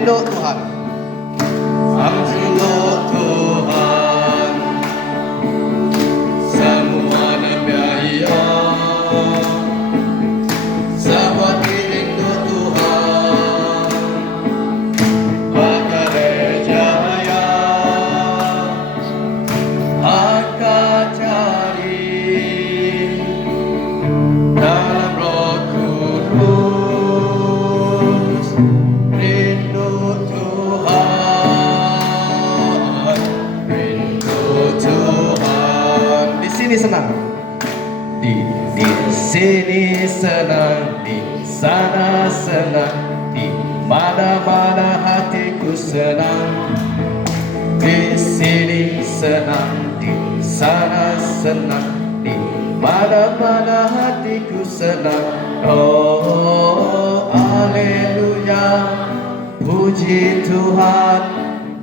rindu Tuhan. Aku rindu Tuhan. Semua nebia semua rindu Tuhan. Pakai jaya akan cari dalam Roh Kudus. Rindu Tuhan, rindu Tuhan. Di sini senang, di sini senang, di sana senang, di mana-mana hatiku senang. Di sini senang, di sana senang, di mana-mana hatiku senang. Oh, haleluya, puji Tuhan,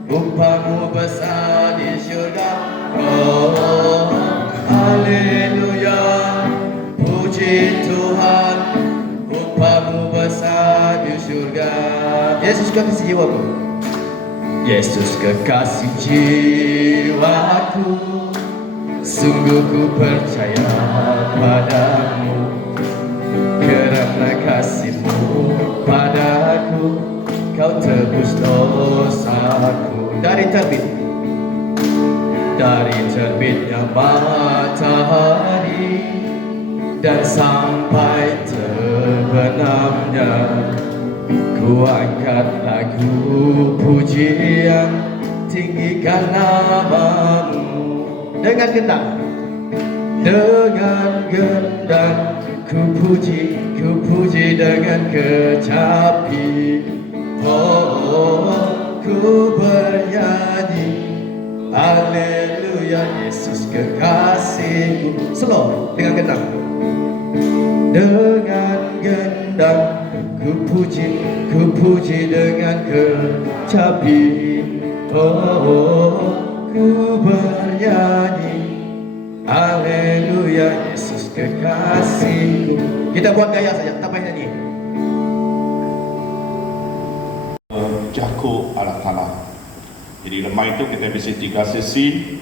upamu besar di syurga. Oh, haleluya, puji Tuhan, upamu besar di syurga. Yesus kekasih jiwaku, Yesus kekasih jiwaku, sungguh ku percaya padamu. Kerana kasih-Mu padaku, Kau tebus dosaku. Dari terbitnya matahari dan sampai terbenamnya, ku angkat lagu pujian, tinggikan nama-Mu. Dengan gendang ku puji dengan kecapi. Oh, ku bernyanyi haleluya, Yesus kekasihku. Slow, dengan gendang. Dengan gendang ku puji dengan kecapi. Oh, ku bernyanyi haleluya, Yesus kekasihku. Kita buat gaya saja, tak payah nyanyi. Jaku Allah Ta'ala. Jadi lemah itu kita bisa 3 sesi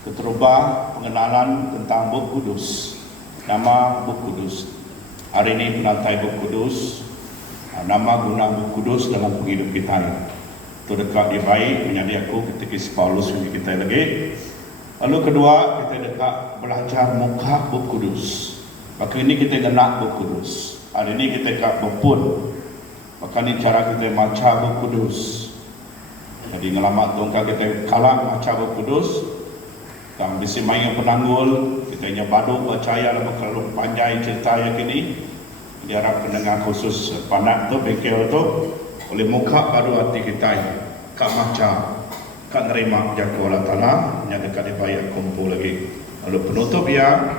keterubah pengenalan tentang Buku Kudus. Nama Buku Kudus. Hari ini penantai Buku Kudus, nama guna Buku Kudus dalam penghidup kita. Itu dekat dia baik menjadi aku ketika Paulus ini kita lagi. Lalu kedua, kita dekat belajar muka Buku Kudus. Maka ini kita kena Buku Kudus. Hari ini kita dekat berpun. Maka ini cara kita baca Buku Kudus. Jadi ngelamat tongkang kita kalah baca Buku Kudus. Dan bisa main yang penanggul, kita hanya baduk percaya dalam kalau panjang cerita yang ini. Dia harap pendengar khusus panak tu, bengkel tu, oleh muka baru hati kita. Kak baca, kak nerima jago Allah Ta'ala, yang dekat di bayar kumpul lagi. Lalu penutup ya,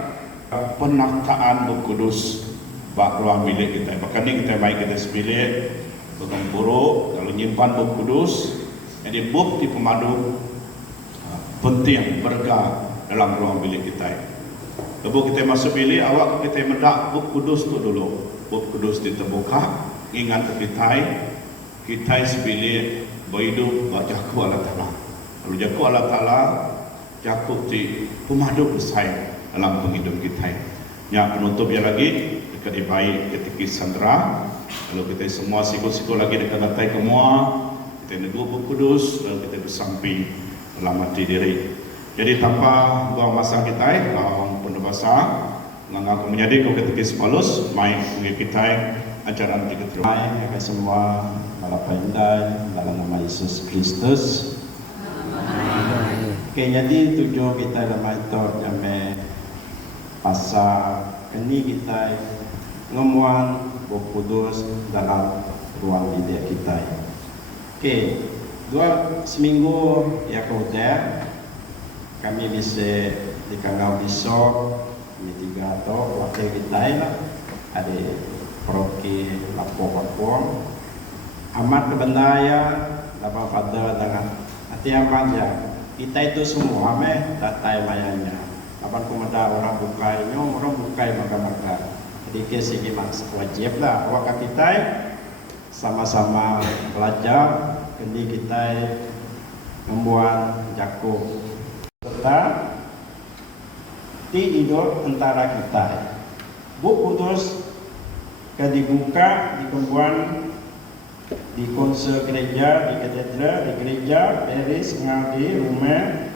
penataan Buku Kudus bak ruang bilik kita. Bahkan ni kita baik kita sebilik, pegang buruk, kalau nyimpan Buku Kudus, jadi bukti pemadu penting berga dalam ruang bilik kita. Lepas kita masuk bilik, awak kita mendak Buku Kudus tu dulu. Buku Kudus diterbuka, ingat ke kita sebilik berhidup baca jaku Allah Ta'ala. Lalu jaku Allah Ta'ala, jaku ti pemadu besar dalam penghidup kita. Yang penutup ya lagi, dekat baik ketika sandera. Lalu kita semua sikut-sikut lagi dekat lantai semua. Kita negur Buku Kudus, lalu kita bersamping dalam hati diri. Jadi tanpa buang masa kita, kalau pendebasa mengaku menjadi kau ketika Paulus, main kita ajaran kita terus. Hai, kami semua balapa indah dalam nama Yesus Kristus. Oke, jadi tujuan kita dalam itu jamai pasal ini kita ngomongan Buku Kudus dalam ruang bilik kita. Oke, seminggu ya kemudian kami bisa di Kangau besok ini 3 atau wakil kita lah ada proki lapor amat kebendaya dapat pada dengan hati yang panjang. Kita itu semua datai mayanya. Kapan kemudian orang bukainya, orang bukai maka-maka. Jadi kesini mas wajib lah. Awak kita sama-sama belajar kendi kita membuat Jaku serta ti hidup antara kita. Buku kudus dibuka di kembuan di konsel gereja, di katedra, di gereja, Paris, ngadi, rumah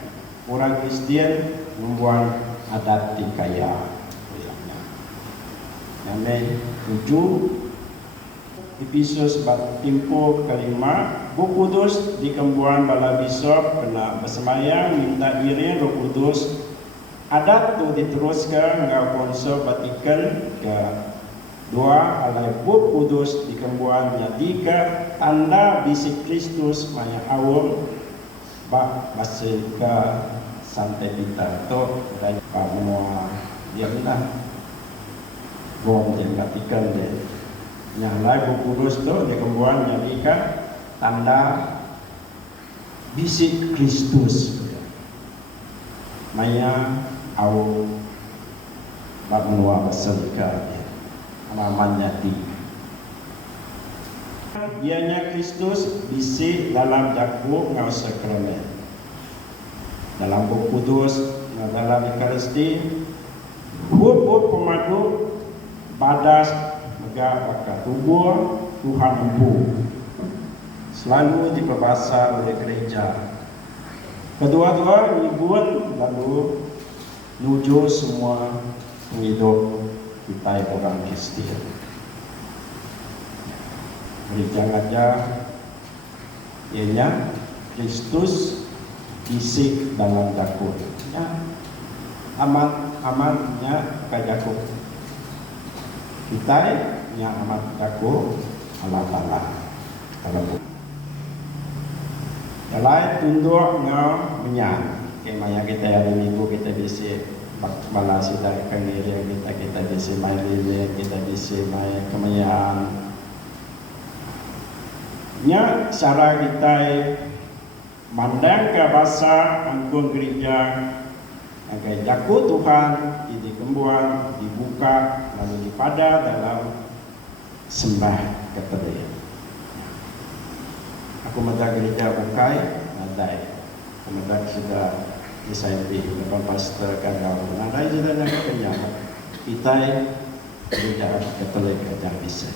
orang Kristen membuat adat di kaya. Yang 7 Efesus bab tempo kelima, Buku Kudus di kembuan bala bisop kena bersemayang minta diri Roh Kudus. Adat tu diteruskan ngau konsel Vatikan ke dua alai Buku Kudus di kembuan nyadika tanda bisi Kristus maya awal bak masih ke Santai Pita tu raya menua dia lah bom yang Vatikan dia yang lain Buku Kudus tu di kembuan nyadika tanda bisi Kristus maya awal bak menua basilika namanya di dianya Kristus bisi dalam Jaku ngau sakramen dalam Buku Kudus dalam Ekaristi hub pemadu badas mega bakal tubuh Tuhan Ibu selalu diperbahasa oleh gereja. Kedua-dua ribuan lalu nuju semua penghidup kita orang Kristen. Gereja aja ianya Kristus isi dalam Jaku. Ya, amannya ke Jaku. Kita yang amat Jaku Allah Taala. Kalau lain tunduk ngau menyan. Kemaya kita hari Minggu kita bisa balas kita kengiri kita bisa main lele, kita bisa main kemayaan. Nya cara kita mandang ke bahasa anggun gereja agar Jaku Tuhan di kembuan dibuka lalu dipada dalam sembah kepada. Aku mendak gereja bukai nadai. Aku mendak sudah disayati depan pastor kagak nadai sudah nak kenyang. Kita gereja Katolik aja bisa.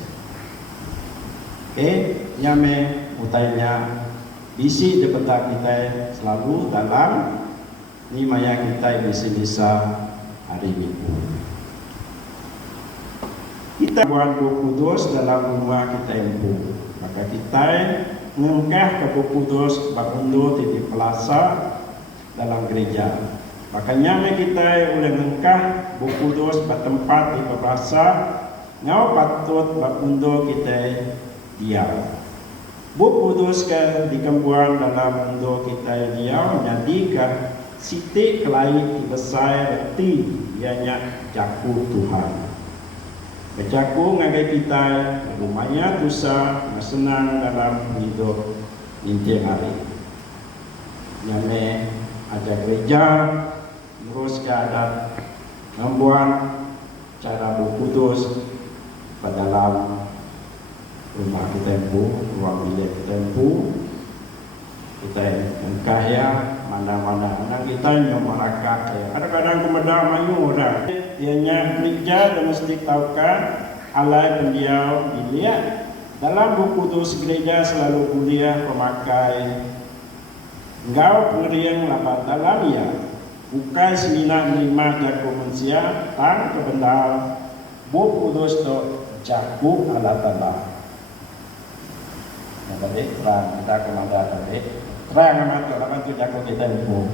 Nyame utainya bisi di peta kita selalu dalam ni maya kita bisa hari Minggu. Kita buat Buku Kudus dalam rumah kita empu. Maka kita ngengkah ke Buku Kudus bakundo di plaza dalam gereja. Makanya kita boleh ngengkah Buku Kudus bertempat di plaza ngau patut bakundo kita diam. Buku Kudus ke dikembuan dalam undo kita diam nyadika siti kelai besar reti ianya Jaku Tuhan. Kejaku ngagai kita lumayan dosa senang dalam hidup inti hari. Nyame aja gereja terus ke adat membuat cara Buku Kudus pada dalam rumah kita empu, ruang bilik kita empu, kita engkaya mana-mana anak kita nyomarakat ya. Kadang-kadang kemudian mayu dah. Ianya gereja dan mesti tahukan alai pendiau bilik dalam Buku Kudus gereja selalu kuliah pemakai engkau pengerian lapan dalam ya bukai semina lima Jaku manusia tang kebendal Buku Kudus tu Jaku Allah Taala. Tadi terang kita kemana tadi terang amat tu lapan tu Jaku kita info.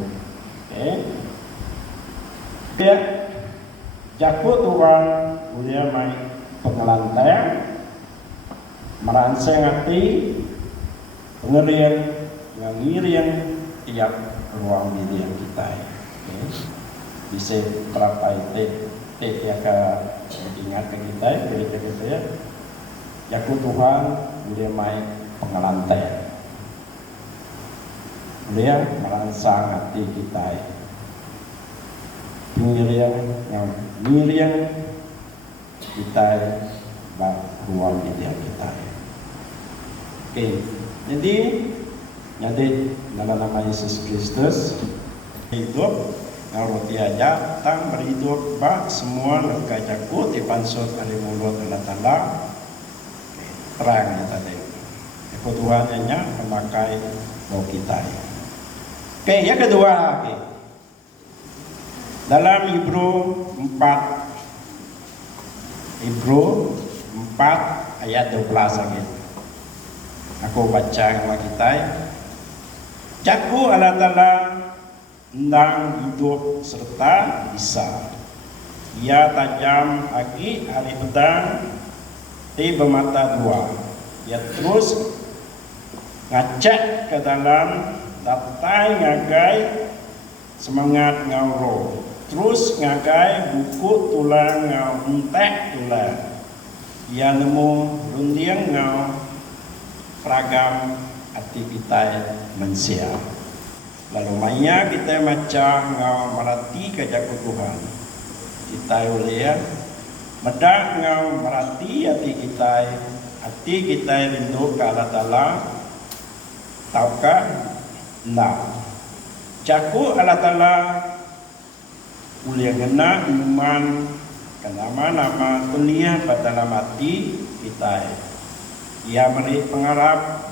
Ya Jaku Tuhan boleh main pengelantar merangsang hati pengerian yang ngirian tiap ruang bilik kita. Bisa berapa itu ya ke ingat ke kita berita kita ya. Jaku Tuhan boleh main pengelantar. Dia merangsang hati kita. Ngirian kita ruang bilik kita. Jadi Jadi dalam nama Yesus Kristus hidup roti aja tang berhidup bak semua lega jakut di pansut dari mulut Allah Ta'ala terang ya tadi. Keduanya memakai bau kita. Oke, yang kedua lagi. Dalam Hebrew 4 ayat 12 lagi. Aku baca sama kita. Jaku Allah Ta'ala endang hidup serta bisa. Ia tajam lagi hari pedang di bermata dua. Ia terus ngacak ke dalam datai ngagai semangat ngau terus ngagai buku tulang ngau entek tulang. Ia nemu rundiang ngau ragam aktivitas manusia. Lalu maya kita macam ngau merati kerja Tuhan. Kita boleh medak ngau merati hati kita rindu ke Allah Ta'ala. Tahukah? Nah, cakup Allah Ta'ala ulia kena iman ke nama-nama kuliah pada dalam hati kita. Ia beri pengharap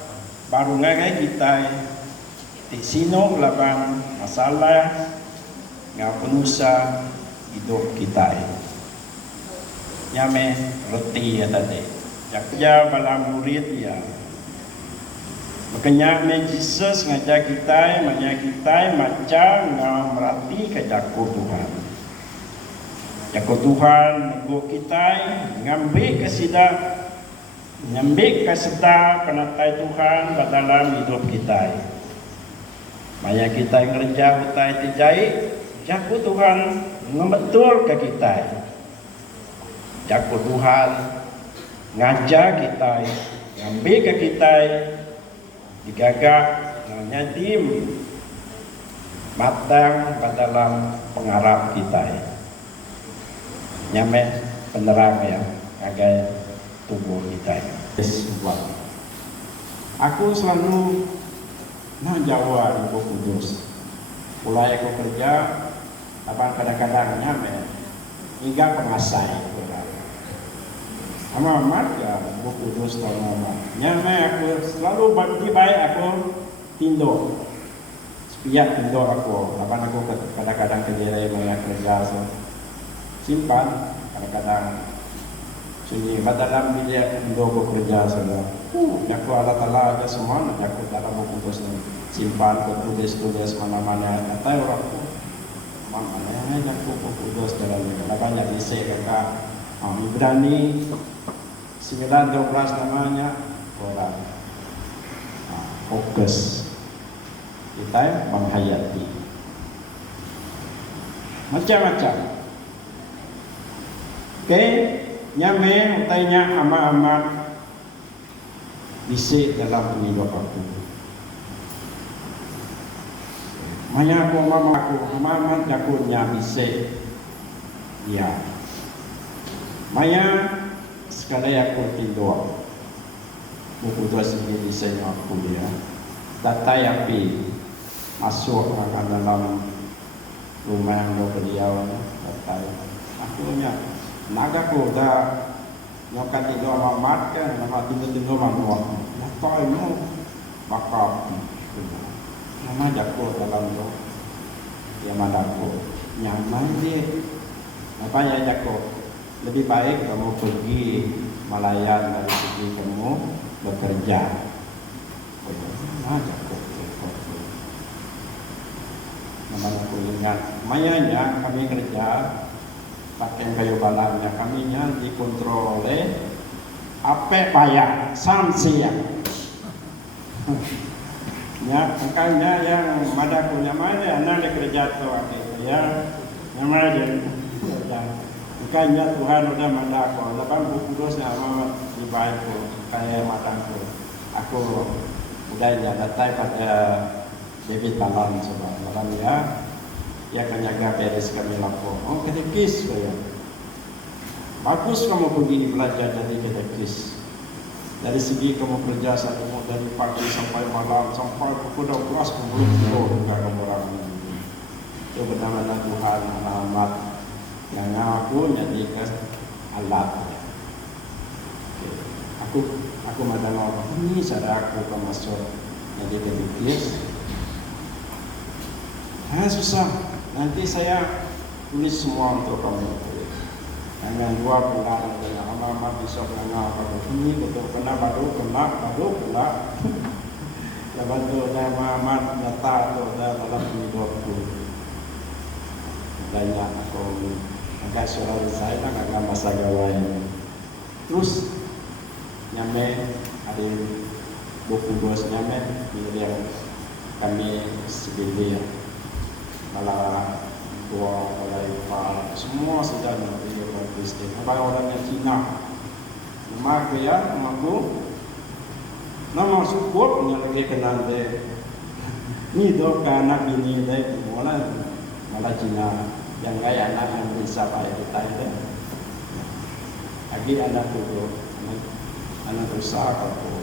baru ngagai kita di sino laban masalah ngau penusa hidup kita. Nyame roti ya tadi. Jakja balam murid ya. Makanya Jesus ngajak kita macam ngau merati ke jaku Tuhan. Jaku Tuhan nego kita ngambil kesedar penatai Tuhan dalam hidup kita. Maya kita kerja utai tijai, jaku Tuhan ngebetul ke kita. Jaku Tuhan ngajar kita, ngambil ke kita. Digagak nyadim matang dalam pengharap kita. Nyame penerang ya agai tubuh kita. Aku selalu menjawab Ibu Kudus. Mulai aku kerja, abang kadang-kadang nyame hingga pengasai. Amat ya buku Kudus tahun lama. Nyamai aku selalu bagi baik aku tindo. Sepiak tindo aku. Lapan aku kadang-kadang kerja banyak kerja so. Simpan kadang-kadang sunyi. Dalam bilik tindo aku kerja saja. Aku Allah Ta'ala aja semua. Aku dalam buku Kudus ni simpan. Aku tulis mana-mana. Kata orang tu mana-mana aku buku Kudus dalam ni. Lapan jadi saya kakak. Ibrani 9-12 namanya orang fokus kita menghayati macam-macam. Oke, nyame utainya amat-amat bisik dalam pemilu aku. Maya aku amat jakunya bisik ya. Maya sekali aku tidur buku dua sendiri saya aku ya data yang masuk ke dalam rumah yang beliau data aku nya naga aku dah nyokan tidur mamat kan nama tidur manuak data ini bakal nama jago dalam tu yang mana aku nyaman dia apa ya jago. Lebih baik kamu pergi melayan dari segi kamu bekerja. Namanya aku ingat, mayanya kami kerja pakai kayu balamnya, kaminya dikontrol oleh apa bayar sanksi yang. Ya, makanya yang ada punya mana anak kerja tu ya, namanya makanya Tuhan udah mandako, lepas buku dosnya amat dibaikku, kayak matangku. Aku udah datai pada David Talan sebab malam ya akan jaga beres kami lapor. Oh kedekis ya. Bagus kamu pergi belajar jadi kedekis. dari segi kamu kerja kamu dari pagi sampai malam sampai pukul 12 kamu belum tidur juga kamu orang ini. Itu benar-benar Tuhan amat yang aku jadikan alat. Aku madang ini sadar aku masuk jadi debikis. Susah. Nanti saya tulis semua untuk kamu. Dengan 2 bulan dengan amat besok dengan apa ini betul kena baru pula. Lepas tu nama amat data tu dalam hidupku. Banyak aku agak suara saya agak masa gawai. Terus nyame ada buku bos nyame yang kami sebelum malah dua mulai semua sudah nanti orang Kristen. Apa orang yang Cina? Nama kaya aku nama syukur punya lagi kenal deh. Ni dok anak bini deh malah Cina yang kaya anak yang bisa bayar kita itu. Lagi anak tu anak usaha aku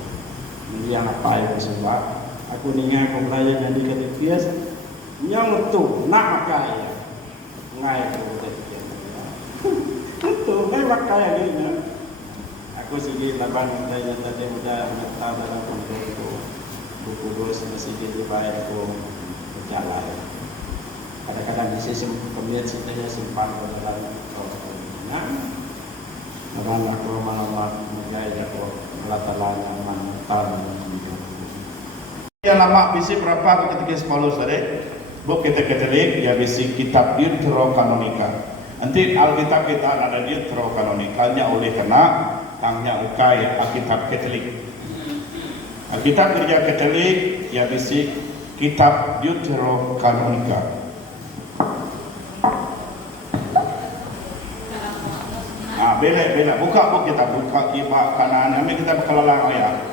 dia anak payah sebab aku ningat aku belajar jadi ketepias yang itu nak kaya ngai aku itu ngai kaya gini aku segi laban belajar tadi muda tahu dalam konteks itu buku dos masih dibayar aku berjalan kadang-kadang di sisi kemudian saya simpan ke dalam nah Namun aku malam menjadi aku melatalan mantan. Yang lama bisi berapa aku ketika Paulus tadi? Buk kita ketelik ya bisi kitab Deuterokanonika. Nanti Alkitab kita ada Deuterokanonikalnya oleh kena tangnya ukai Alkitab Katolik. Alkitab Gereja Katolik ya bisi kitab Deuterokanonika. Bela buka kita buka iba kanan kami kita berkelalang ayat.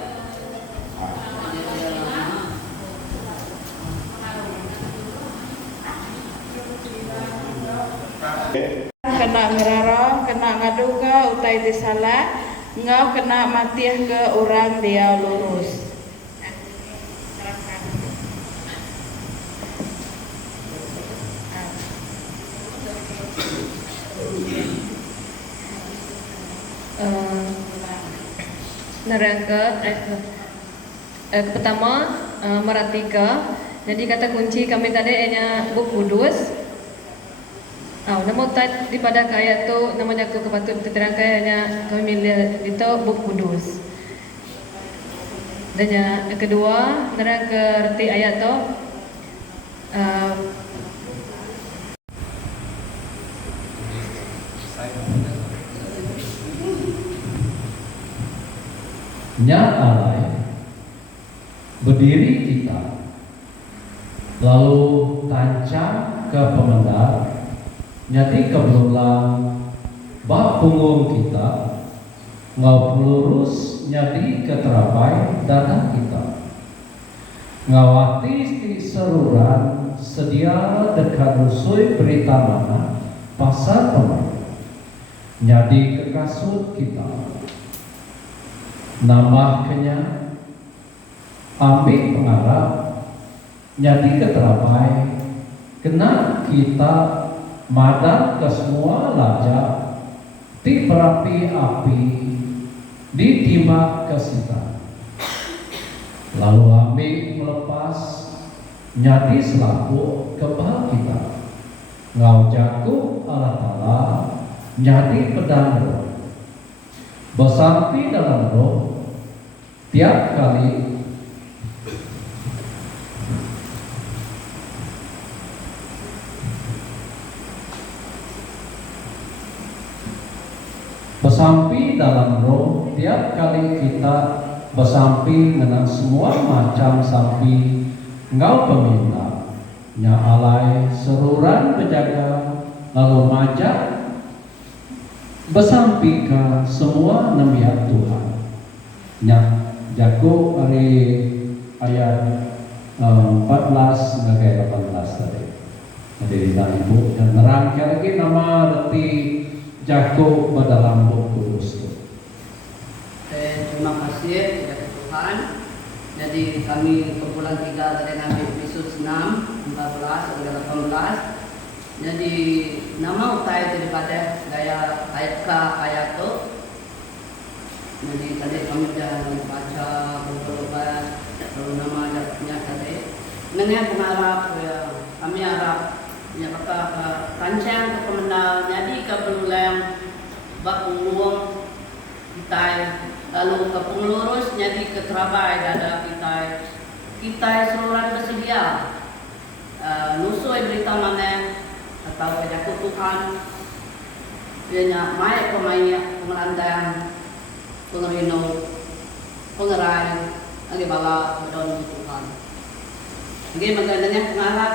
Kena ngerara, kena ngaduga utai disalah, ngau kena matiah ke orang dia lurus. Nerangkat pertama meratika. Jadi kata kunci kami tadi hanya Buku Kudus. Nama tat di pada ayat tu namanya aku kepatut diterangkan hanya kami lihat itu Buku Kudus. Dan yang kedua nerang ke arti ayat tu Nya alai berdiri kita lalu tancap ke pemendar nyati kebelulang bak punggung kita ngau pelurus nyati ke terapai dada kita ngawati seruran sedia dekat rusui berita mana pasar pemain nyadi ke kasut kita nambahnya ambil pengarap nyati ke terapai kena kita madang ke semua lajak di berapi api ditimak ke sita lalu ambil melepas nyati selaku kepala kita ngau jago Allah Ta'ala nyati pedang roh bersampi dalam roh tiap kali bersampi dalam roh tiap kali kita bersampi dengan semua macam sampi ngau peminta nya alai seruran berjaga lalu majak bersampi ke semua nemiat Tuhan nya jago hari ayat 14 hingga 18 tadi jadi ibu dan nerangkan lagi nama reti jago dalam Buku Kudus itu. terima kasih kepada Tuhan. Jadi kami kumpulan 3 tadi ngambil episode 6, 14, dan 18. Jadi nama utai daripada gaya ayat K ayat tu. Jadi tadi kami dah baca beberapa lalu nama ayatnya tadi. Mengenai pengharap kami harap ya kata rancang ke pemenang jadi ke berulang bak pengluang kita lalu ke pengurus jadi ke terabai dada kita seluruh bersedia nusui berita mana atau kejaku Tuhan dia mai pemain pengelandang pengerino pengerai lagi bala don Tuhan lagi mengenai pengharap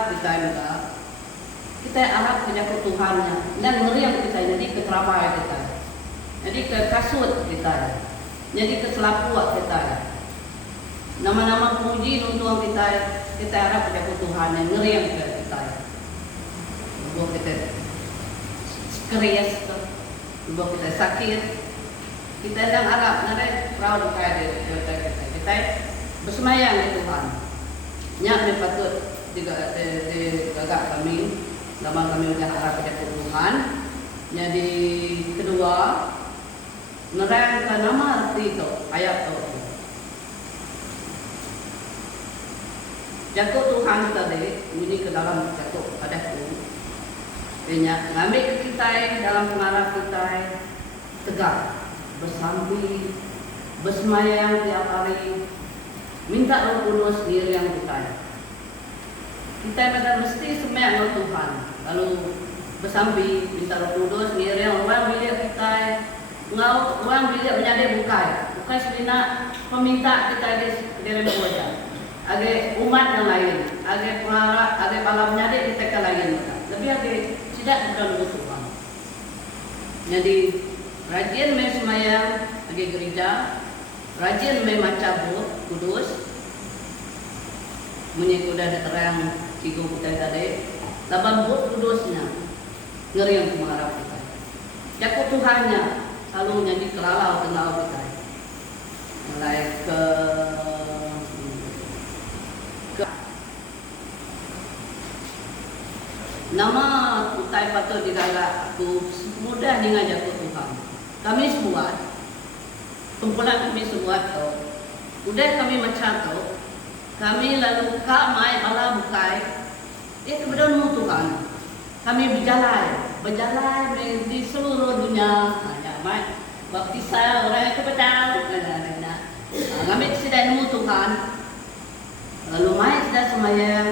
kita harap kejaku Tuhannya dan meriam kita jadi ke terabai kita jadi ke kasut kita jadi ke selapuat kita nama-nama puji nuntuang kita harap kejaku Tuhan yang meriam kita Ibu kita keras, ibu kita sakit, kita sedang harap nanti proud kita bersemayang di Tuhan. Nyak patut digagak kami, lama kami sudah harap kepada Tuhan. Jadi kedua, nerangkan nama arti itu ayat itu. Jatuh Tuhan tadi, ini ke dalam jatuh padaku. Dia ngambil ke kita dalam pengarah kita tegak, bersambi, bersemayang tiap hari, minta Roh Kudus diri yang kita. Kita benar mesti semayang Tuhan, lalu bersambi, minta Roh Kudus diri yang orang bilik kita, orang bilik menjadi bukai sebenarnya peminta kita di dalam wajah. Ada umat yang lain, ada pengarah, ada malam menjadi kita ke lain. Lebih ada tidak dalam Tuhan. Jadi rajin main semayang di gereja, rajin main macam kudus. Menyikut ada terang cikgu kita tadi, laban buat kudusnya ngeri yang mengharap kita. Jakut Tuhannya selalu jadi kelalau kenal kita. Mulai ke nama utai patut digalak aku mudah ngajak Tuhan. Kami semua kumpulan kami semua tu udah kami macam tu kami lalu kak mai bala bukai kemudian Tuhan kami berjalan di seluruh dunia hanya mai bakti saya orang kepada kami sudah nemu Tuhan lalu mai sudah semayang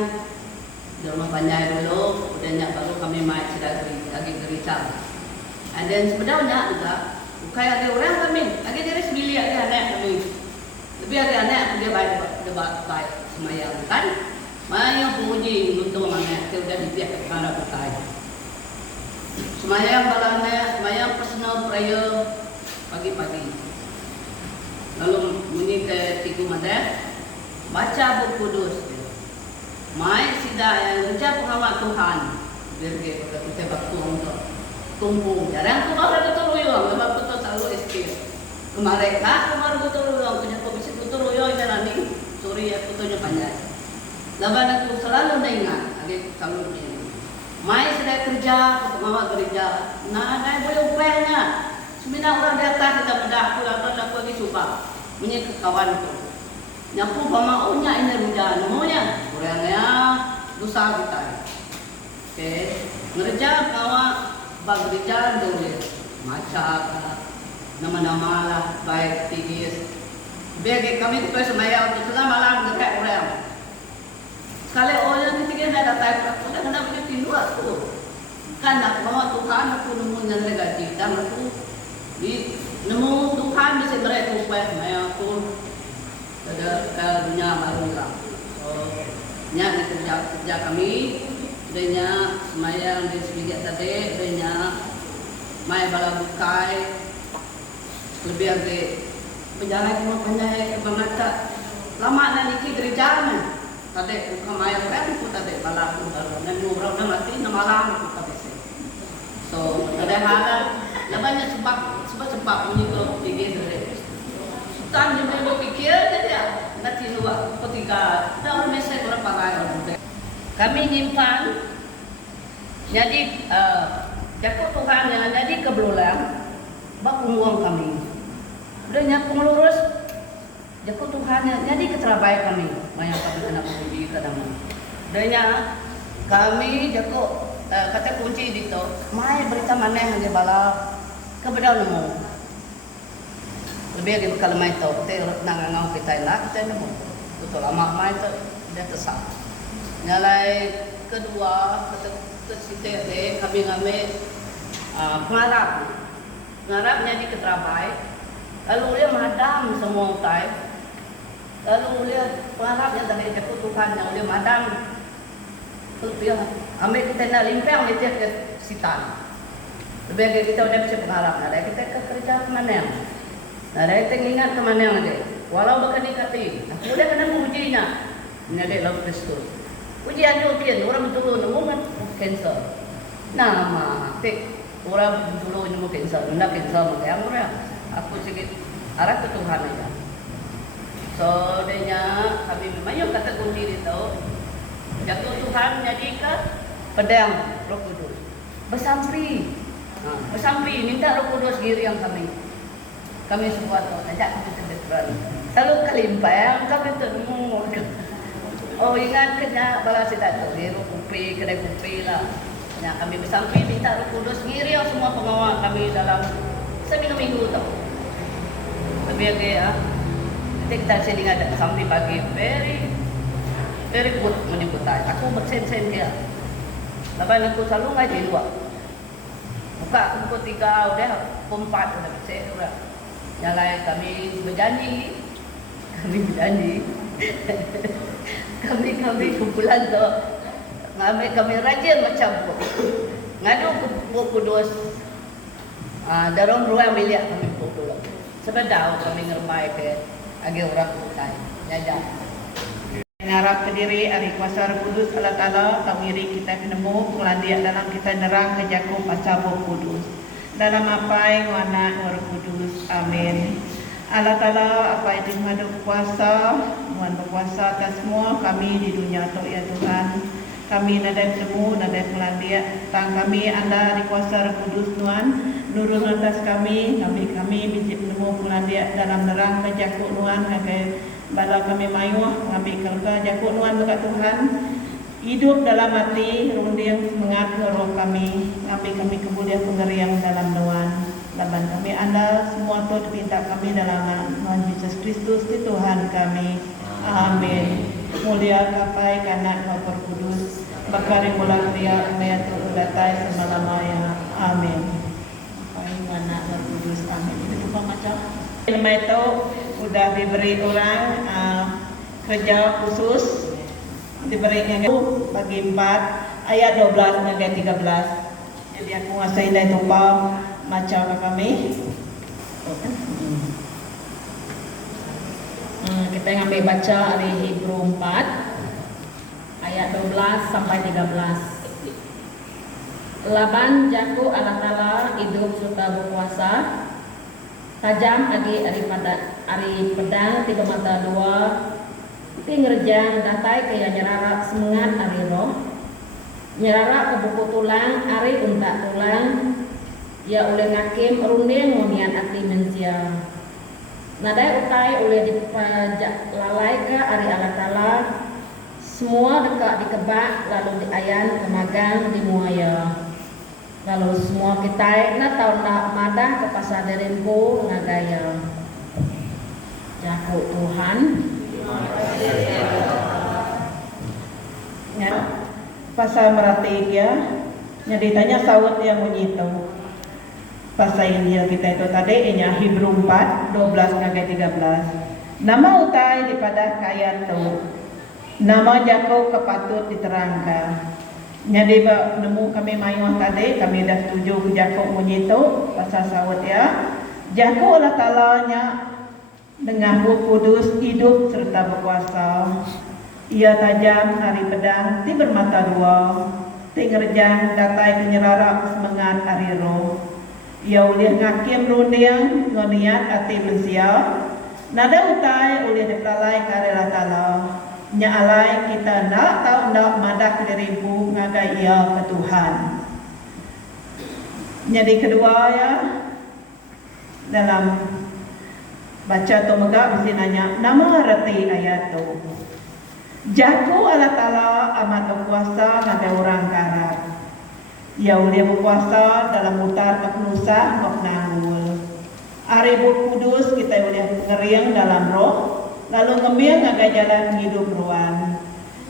rumah panjang dulu, udahnya baru kami mai sudah lagi gereja. Dan sebenarnya juga, kayak ada orang kami, lagi dari sembilan ada anak kami, lebih ada anak dia baik semayang kan, mayu puji untuk anak dia sudah dipiak kepada bukai. Semayang balanya, semayang personal prayer pagi-pagi. Lalu bunyi ke tiga mata, baca buku kudus. Mai sida yang ucap pengamat Tuhan biar kita waktu untuk kumpul jarang kemarin betul ruyong lepas betul selalu SK kemarin betul ruyong punya komisi betul ruyong jalani suri ya betulnya panjang lepas aku selalu ingat lagi selalu ini mai sida kerja pengamat gereja nah boleh upahnya semina orang datang kita bedah aku lagi suka punya kawanku nyapu pamaunya ini hujan semuanya orangnya dosa kita. Oke, ngerja kawa bag gereja dulu macam nama-nama lah baik tinggi. Bagi kami kita semaya untuk selama malam dekat orang. Sekali orang ketiga nak datang aku dah kena punya tindu aku. Kan nak bawa Tuhan aku nemu yang gaji dan aku di nemu Tuhan bisa mereka supaya semaya aku ada dunia baru lah. So, nya kerja kami, denya semayang di sedikit tadi, denya mai bala bukai, lebih lagi berjalan ke panjang bangata. Lama nanti gereja mana? Tadi bukan mai orang pun tadi bala pun baru dan ngobrol dan mati nama malam pun tadi. So, ada hal, lebihnya sebab ini tu tinggi dari. Sultan kami nyimpan jadi jago Tuhan yang jadi kebelulang bak uang kami. Udahnya pengurus jago Tuhan yang jadi keterabai kami, banyak kami kena puji kadang. Udahnya kami jago kata kunci dito, mai berita mana yang dia bala kebedaw nemo. Lebih lagi kalau mai tau, kita nangangau kita nak kita nemo. Betul lama mai tu dia tersam. Nyalai kedua kata kesite de kami ngame pengarap jadi keterabai. Lalu dia madam semua utai. Lalu dia pengarap yang tadi jago Tuhan yang dia madam. Dia ambil kita nak limpang dia ke sitan. Lebih lagi kita udah bisa pengarap. Ada kita ke kerja ke mana? Ada kita ingat ke mana aja. Walau bukan dikati, aku udah kena mengujinya. Ini ada lalu Kristus. Ujian juga kian orang betul nemu kan cancer. Nama tek orang betul nemu cancer, nak cancer macam orang. Aku sedikit arah ke Tuhan aja. So dia kami memang yang kata kunci itu. Jago Tuhan jadi ke pedang Roh Kudus. Bersampri. Bersampri minta Roh Kudus diri yang kami. Kami semua tu ajak kami terdekat. Selalu kelimpang kami temu. Oh ingat kena balas kita tu di Roh Kupi, kedai Kupi lah. Ya kami bersampri minta Roh Kudus diri yang semua pengawal kami dalam seminggu tu. Lebih lagi ya. Kita sini ada sampai pagi very good meniputai. Aku bersen-sen dia. Lepas aku selalu ngaji dua. Buka aku pukul 3 udah pukul 4 udah bersen udah. Nyalai kami berjanji. kami kumpulan tu. Kami rajin macam tu. Ngadu Roh Kudus. Darong 2 miliar kami kumpulan. Sebab kami ngermai ke agi orang kutai. Jajah. Ngarap ke diri ari kuasa Roh Kudus Allah Ta'ala tawiri kita kenemu pengelandian dalam kita nerang ke jago pasal Roh Kudus dalam apa yang wana Roh Kudus amin. Allah Ta'ala apa itu madu kuasa Tuhan berkuasa atas semua kami di dunia tu ya Tuhan. Kami nadai temu nadai pengelandian tang kami anda di kuasa Roh Kudus Tuhan nurun atas kami bijak temu pengelandian dalam nerang ke jago Tuhan kagai bala kami mayuh ngambil kerja jago nuan dekat Tuhan hidup dalam hati runding semangat roh kami ngambil kami kemudian pengeriang dalam nuan laban kami anda semua tu dipinta kami dalam nama Tuhan Yesus Kristus di Tuhan kami amin. Mulia kapai kanak Roh Kudus bakari mula kriya maya tu datai semalamaya amin. Kapai kanak Roh Kudus amin. Itu apa macam ilmu itu sudah diberi orang kerja khusus diberinya bagi 4 ayat 12 sampai 13. Jadi aku ngasih dari tumpah macam kami. Kita ngambil baca dari Hebrew 4 ayat 12 sampai 13. Laban jago Allah Ta'ala hidup serta berkuasa tajam agi ari pedang tiga mata dua tingerjang datai kaya nyerara semangat ari roh nyerara ke buku tulang ari untak tulang ya oleh ngakim runding ngunian ati mensia nadai utai oleh dipajak lalai ke ari Allah Ta'ala semua dekat dikebak lalu diayan kemagang di muaya. Lalu semua kita na tahu nak madah ke pasar derempo ngagaya. Jago Tuhan. Ya, pasal merati dia. Jadi tanya sawat yang menyito. Pasal Injil kita itu tadi nya Hebrew 4 12 sampai 13. Nama utai daripada kaya tu. Nama jago kepatut diterangkan. Jadi nemu kami mayuh tadi kami dah setuju ke jago menyito pasal sawat ya. Jago Allah Ta'ala-nya dengan Roh Kudus hidup serta berkuasa. Ia tajam hari pedang ti bermata dua. Ti ngerjang datai penyerarak semangat hari roh. Ia ulih ngakim runding ngoniat ati mensia. Nada utai ulih diplalai kare Allah Ta'ala. nya alai kita nak tahu nak madah ke dirimu ngagai ia ke Tuhan. Jadi kedua ya, dalam baca tu megak mesti nanya nama arti ayat tu. Jaku Allah Ta'ala amat berkuasa ngagai orang karab. Ya dia berkuasa dalam mutar kepnusah ngok nanggul. Ari Kudus kita boleh ngeriang dalam roh, lalu ngemil ngagai jalan hidup ruan.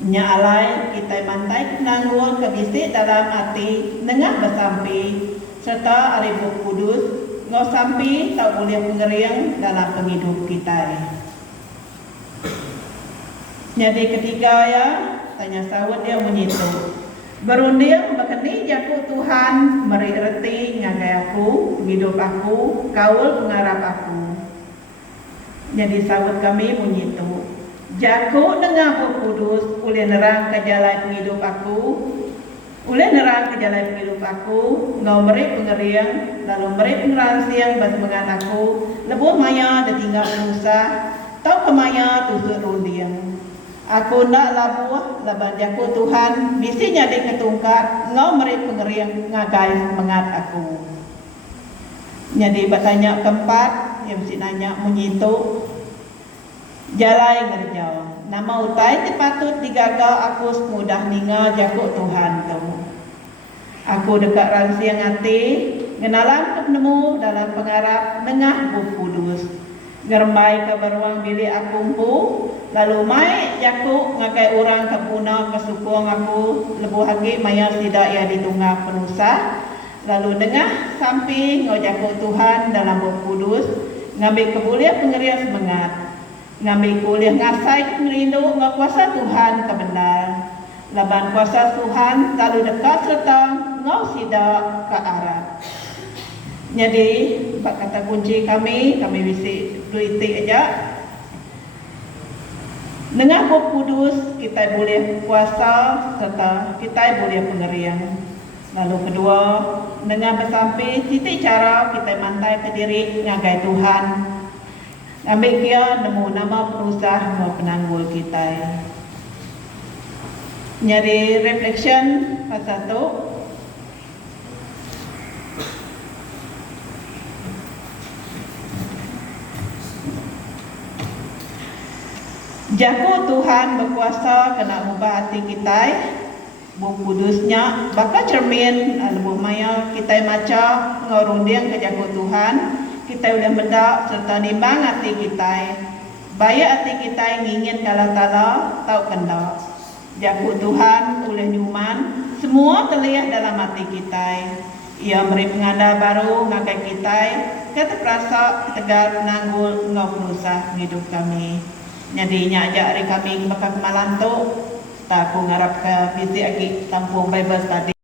Nya alai kita mantai nanggul kebisik dalam hati, nengah bersampi, serta Ari Kudus ngau sampi tak boleh ngeriang dalam penghidup kita. Jadi ketiga ya, tanya sawut dia menyitu. Berunding berkeni jaku Tuhan meri reti ngagai aku, hidup aku, kaul pengarap aku. Jadi sawut kami menyitu. Jaku dengan Roh Kudus ulih nerang ke jalan hidup aku, ulih nerang ke jalan hidup aku, ngau meri pengeriang, lalu meri pengerasian bas mengat aku, lebuh maya ditinggal penusah, tau kemaya tusuk runding. Aku nak labuh laban jaku Tuhan bisinya di ketungkat ngau meri pengeriang ngagai mengat aku. Jadi bertanya keempat yang mesti nanya menyitu jalai ngerjau. Nama utai dipatut digagal aku semudah ninga jaku Tuhan tu. Aku dekat rahasia ngati ngenalan penemu dalam pengarap nengah Roh Kudus. Ngerembai ke beruang bilik aku empu, lalu mai jaku ngagai orang kepuna kesukung aku lebuh hagi maya sidak ya ditungah penusah, lalu dengah sampai ngau jaku Tuhan dalam Roh Kudus, ngambil kebuliah pengerian semangat, ngambil kuliah ngasai ngerindu ngau kuasa Tuhan kebenar, laban kuasa Tuhan lalu dekat serta ngau sidak ke arah. Jadi kata kunci kami bisi duiti aja. Dengan Roh Kudus kita boleh puasa serta kita boleh pengerian. Lalu kedua, dengan bersampai titik cara kita mantai ke diri ngagai Tuhan. Ambil kia nemu nama penusah mau penanggul kita. Nyari reflection pasal tu. Jaku Tuhan berkuasa kena ubah hati kita, Roh Kudusnya bakal cermin lebuh maya kita maca ngorunding ke jaku Tuhan, kita boleh mendak serta nimbang hati kita. Baik hati kita ngingin kalah tala tau kendak. Jaku Tuhan oleh nyuman semua terlihat dalam hati kita. Ia beri penganda baru ngagai kita, kata perasa tegar nanggul ngau penusah hidup kami. Jadi ajak hari kami bakal kemalan tu tak aku ngarap ke bisik lagi tampung Bible study.